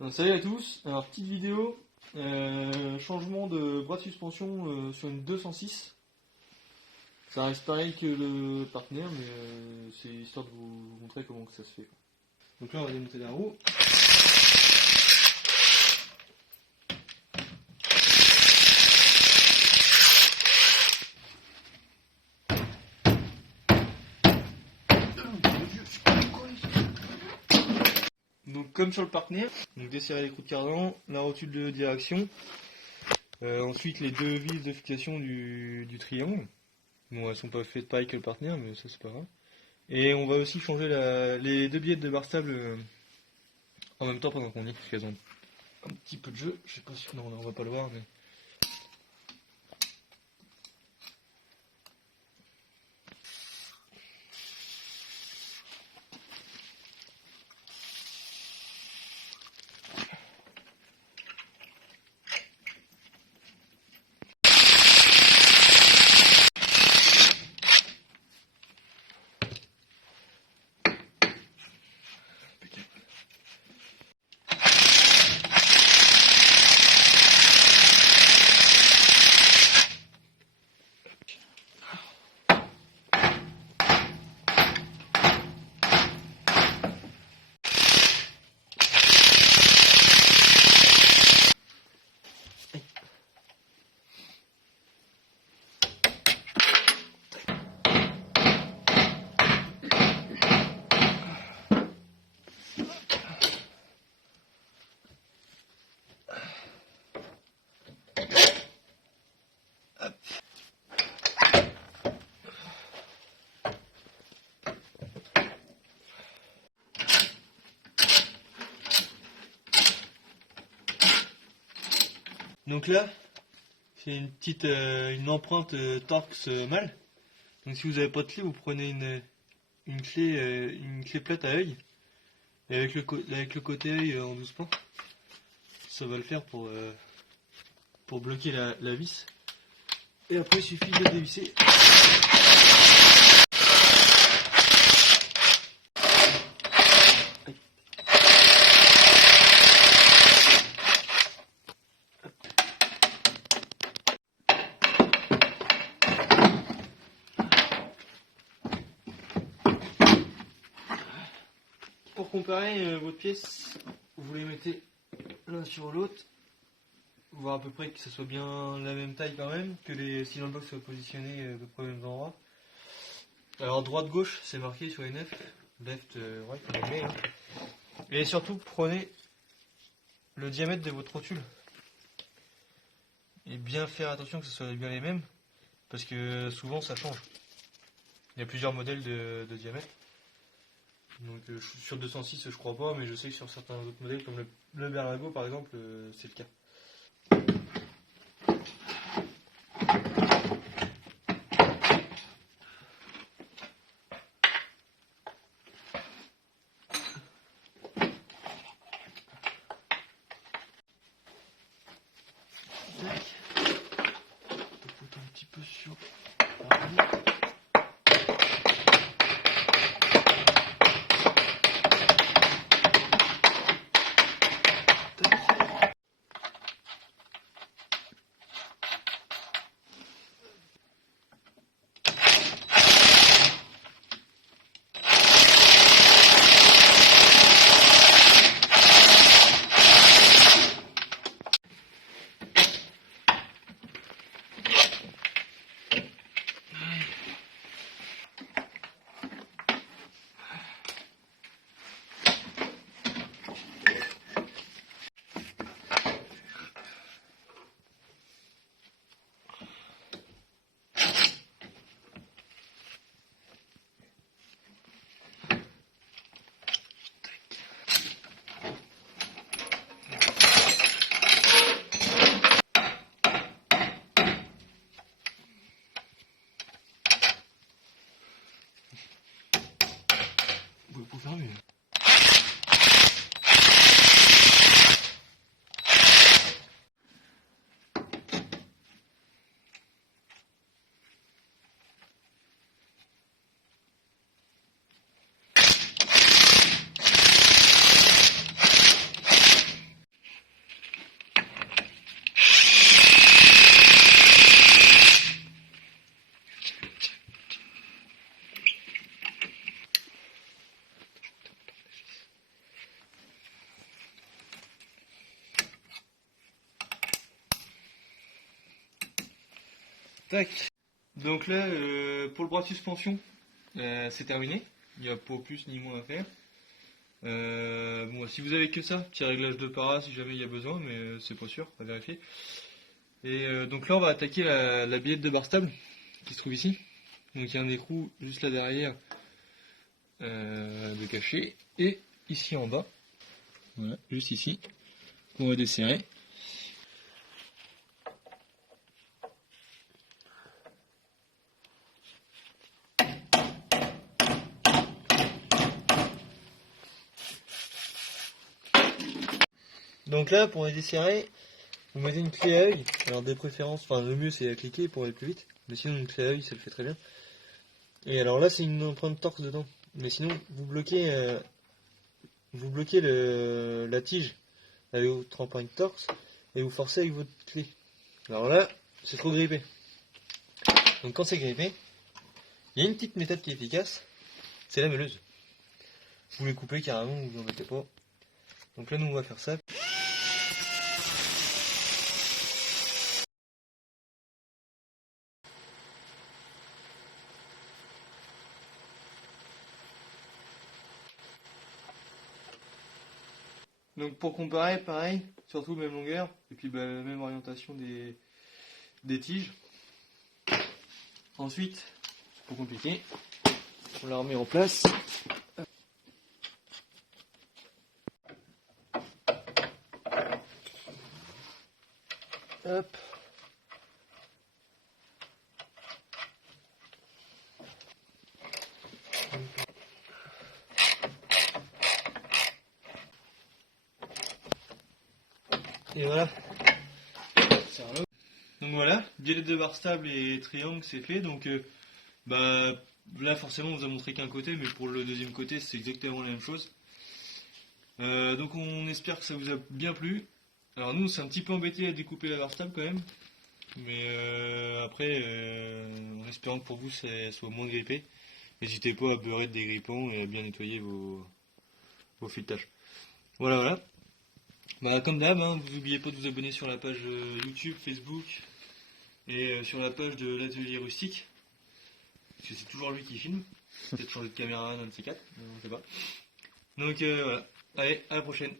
Alors, salut à tous, alors petite vidéo, changement de bras de suspension sur une 206. Ça reste pareil que le partenaire, mais c'est histoire de vous montrer comment que ça se fait. Donc là on va démonter la roue. Donc comme sur le partenaire, donc desserrer les trous de cardan, la rotule de direction, ensuite les deux vis de fixation du triangle. Bon, elles sont pas faites pareil que le partenaire, mais ça c'est pas grave. Et on va aussi changer les deux billettes de barre stable en même temps pendant qu'on y est, parce qu'elles ont un petit peu de jeu. Je sais pas si non, on va pas le voir, mais donc là, c'est une petite une empreinte Torx mâle. Donc si vous n'avez pas de clé, vous prenez une clé plate à œil. Et avec le côté œil en 12 pans, ça va le faire pour bloquer la vis. Et après il suffit de dévisser. Pour comparer votre pièce, vous les mettez l'un sur l'autre, voir à peu près que ce soit bien la même taille quand même, que les cylinder box soient positionnés à peu près aux mêmes endroits. Alors droite-gauche, c'est marqué sur les 9, left, right, on les met, hein. Et surtout, prenez le diamètre de votre rotule. Et bien faire attention que ce soit bien les mêmes, parce que souvent ça change. Il y a plusieurs modèles de diamètre. Donc sur 206 je crois pas, mais je sais que sur certains autres modèles comme le Berlago par exemple, c'est le cas. Un petit peu sur Tac. Donc là, pour le bras de suspension, c'est terminé. Il n'y a pas plus ni moins à faire. Bon, si vous avez que ça, petit réglage de para si jamais il y a besoin, mais c'est pas sûr, à vérifier. Et donc là, on va attaquer la billette de barre stable qui se trouve ici. Donc il y a un écrou juste là derrière de caché et ici en bas, voilà, juste ici, qu'on va desserrer. Donc là, pour les desserrer, vous mettez une clé à œil. Alors de préférence, enfin le mieux c'est à cliquer pour aller plus vite, mais sinon une clé à œil ça le fait très bien. Et alors là c'est une empreinte torque dedans, mais sinon vous bloquez la tige avec votre empreinte torque et vous forcez avec votre clé. Alors là c'est trop grippé. Donc quand c'est grippé, il y a une petite méthode qui est efficace, c'est la meuleuse. Vous les coupez carrément, vous vous embêtez pas. Donc là nous on va faire ça. Donc pour comparer, pareil, surtout même longueur, et puis la même orientation des tiges. Ensuite, c'est pas compliqué, on la remet en place. Hop. Et voilà. Donc voilà, biellette de barre stable et triangle c'est fait. Donc là forcément on vous a montré qu'un côté, mais pour le deuxième côté c'est exactement la même chose. Donc on espère que ça vous a bien plu. Alors nous c'est un petit peu embêté à découper la barre stable quand même. Mais après, en espérant que pour vous ça soit moins grippé, n'hésitez pas à beurrer de dégrippant et à bien nettoyer vos filetages. Voilà, voilà. Bah, comme d'hab, hein, vous n'oubliez pas de vous abonner sur la page YouTube, Facebook et sur la page de l'atelier rustique. Parce que c'est toujours lui qui filme. Peut-être changer de caméra, un de ces quatre, on ne sait pas. Donc voilà. Allez, à la prochaine.